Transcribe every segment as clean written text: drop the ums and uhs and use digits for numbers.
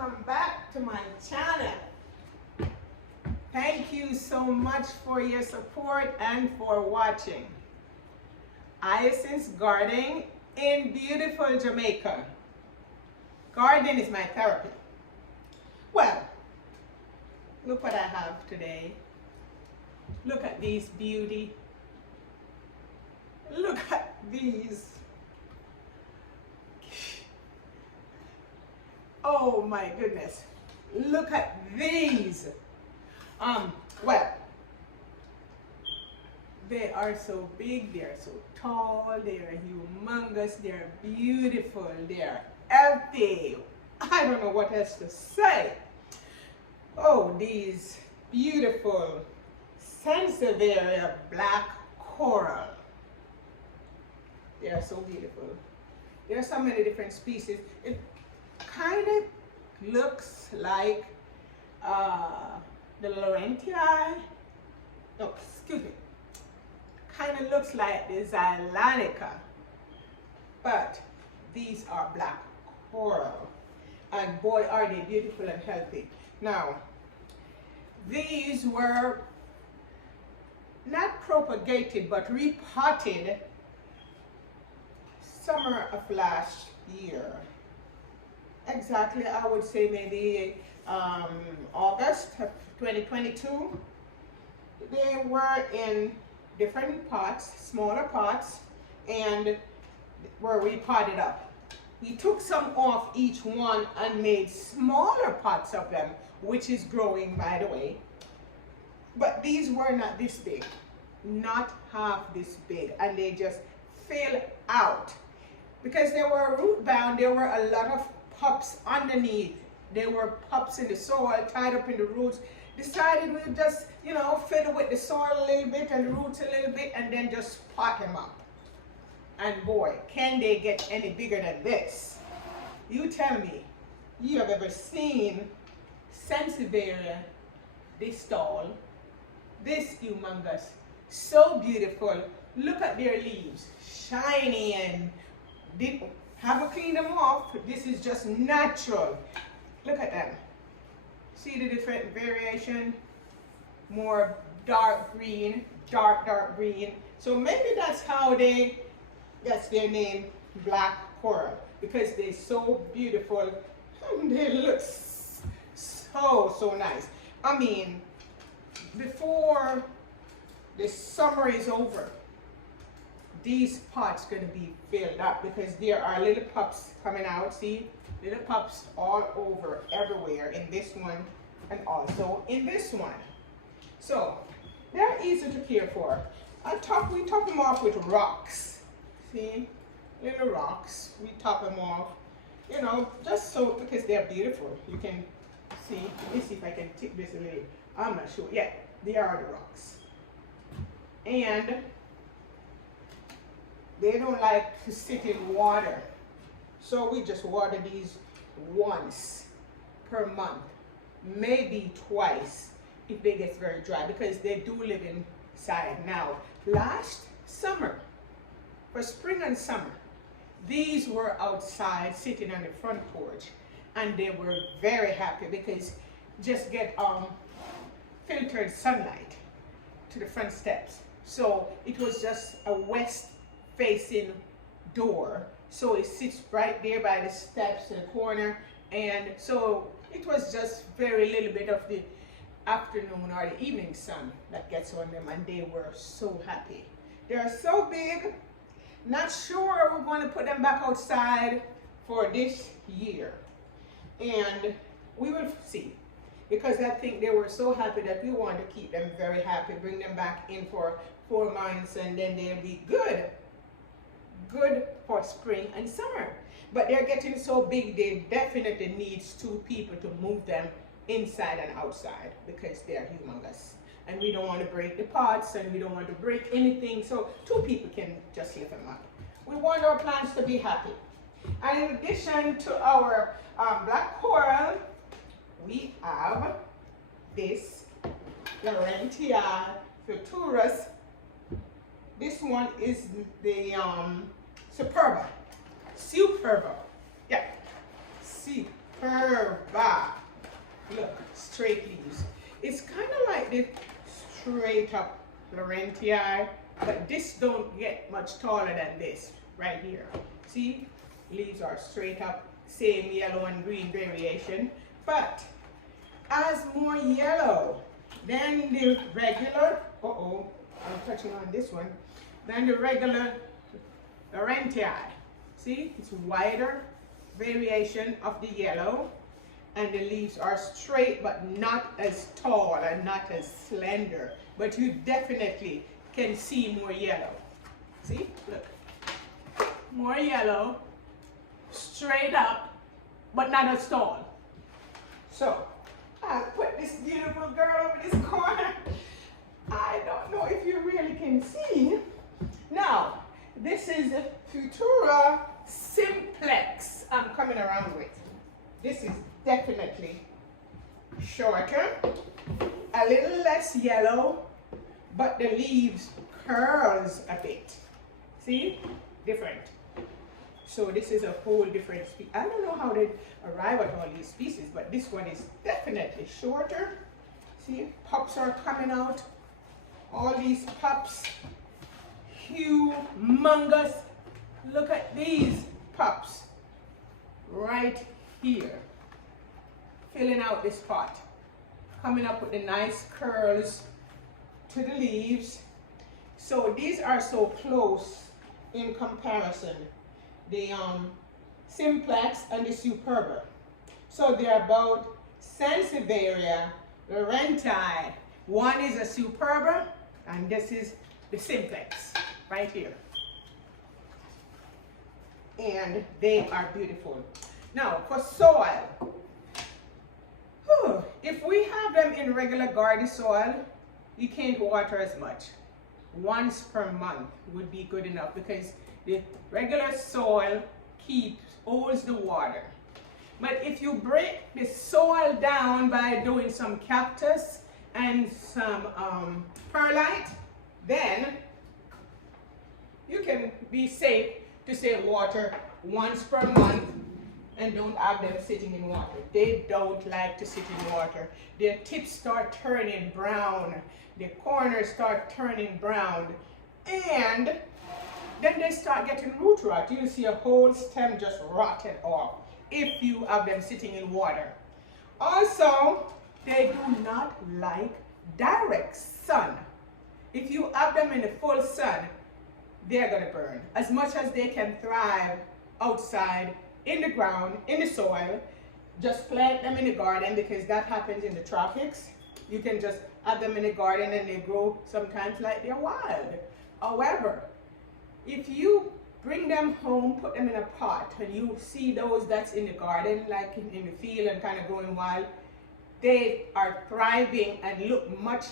welcome back to my channel. Thank you so much for your support and for watching. Hyacinth's Gardening in beautiful Jamaica. Gardening is my therapy. Well, look what I have today. Look at these beauty. Look at these. Oh my goodness. Look at these. Well, they are so big, they are so tall, they are humongous, they are beautiful, they are healthy. I don't know what else to say. Oh, these beautiful sansevieria black coral. They are so beautiful. There are so many different species. It kind of looks like the varieties. No, excuse me. Kind of looks like the Xylonica, but these are black coral, and boy are they beautiful and healthy. Now, these were not propagated but repotted summer of last year. Exactly, I would say maybe August of 2022. They were in different pots, smaller pots, and were repotted up. We took some off each one and made smaller pots of them, which is growing, by the way. But these were not this big, not half this big, and they just fell out. Because they were root bound, there were a lot of pups underneath. There were pups in the soil, tied up in the roots. Decided we'd just, fiddle with the soil a little bit and the roots a little bit and then just pot them up. And boy, can they get any bigger than this? You tell me, you have ever seen sansevieria this tall, this humongous, so beautiful. Look at their leaves, shiny, and haven't cleaned them off. This is just natural. Look at them. See the different variation? More dark green, dark green. So maybe that's how that's their name, black coral, because they're so beautiful and they look so nice. I mean, before the summer is over, these pots gonna be filled up because there are little pups coming out. See, little pups all over, everywhere, in this one and also in this one. So they're easy to care for. We top them off with rocks. See, little rocks. We top them off, just so, because they're beautiful. You can see. Let me see if I can tip this a little. I'm not sure. Yeah, they are the rocks. And they don't like to sit in water. So we just water these once per month, maybe twice if they get very dry, because they do live inside. Now, last summer, for spring and summer, these were outside sitting on the front porch, and they were very happy because just get filtered sunlight to the front steps. So it was just a west facing door, so it sits right there by the steps in the corner, and so it was just very little bit of the afternoon or the evening sun that gets on them, and they were so happy. They are so big. Not sure we're going to put them back outside for this year, and we will see, because I think they were so happy that we want to keep them very happy, bring them back in for 4 months, and then they'll be good for spring and summer. But they're getting so big, they definitely needs 2 people to move them inside and outside, because they're humongous, and we don't want to break the pots, and we don't want to break anything, so 2 people can just lift them up. We want our plants to be happy. And in addition to our black coral, we have this Laurentia futurus. This one is the Superba. Yeah, curve back. Look, straight leaves. It's kind of like the straight up Laurentii, but this don't get much taller than this right here. See, leaves are straight up, same yellow and green variation, but as more yellow than the regular, I'm touching on this one, than the regular Laurentii. See, it's wider variation of the yellow, and the leaves are straight but not as tall and not as slender, but you definitely can see more yellow. See, look, more yellow, straight up, but not as tall. So I'll put this beautiful girl over this corner. I don't know if you really can see. Now, this is the Futura Simplex I'm coming around with. This is definitely shorter, a little less yellow, but the leaves curls a bit. See? Different. So this is a whole different species. I don't know how they arrive at all these species, but this one is definitely shorter. See, pups are coming out. All these pups, humongous. Look at these pups right here, filling out this pot, coming up with the nice curls to the leaves. So these are so close in comparison, the Simplex and the Superba. So they're about sansevieria, Laurentii. One is a Superba and this is the Simplex right here. And they are beautiful. Now for soil, if we have them in regular garden soil, you can't water as much. Once per month would be good enough because the regular soil holds the water. But if you break the soil down by doing some cactus and some perlite, then you can be safe to say water once per month and don't have them sitting in water. They don't like to sit in water. Their tips start turning brown. The corners start turning brown. And then they start getting root rot. You'll see a whole stem just rotted off if you have them sitting in water. Also, they do not like direct sun. If you have them in the full sun, they're gonna burn. As much as they can thrive outside, in the ground, in the soil, just plant them in the garden because that happens in the tropics. You can just have them in the garden and they grow sometimes like they're wild. However, if you bring them home, put them in a pot, and you see those that's in the garden, like in the field and kind of growing wild, they are thriving and look much,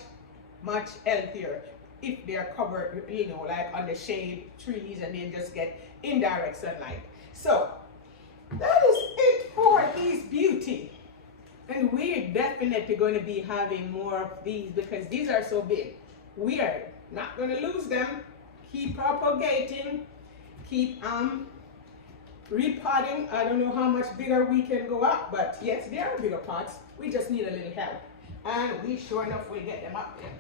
much healthier if they're covered, like under shade trees and they just get indirect sunlight. So that is it for these beauty. And we're definitely going to be having more of these because these are so big. We are not going to lose them. Keep propagating, keep repotting. I don't know how much bigger we can go up, but yes, there are bigger pots. We just need a little help. And we sure enough will get them up there.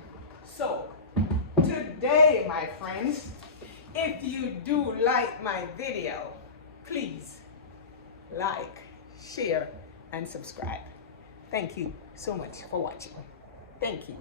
So today, my friends, if you do like my video, please like, share, and subscribe. Thank you so much for watching. Thank you.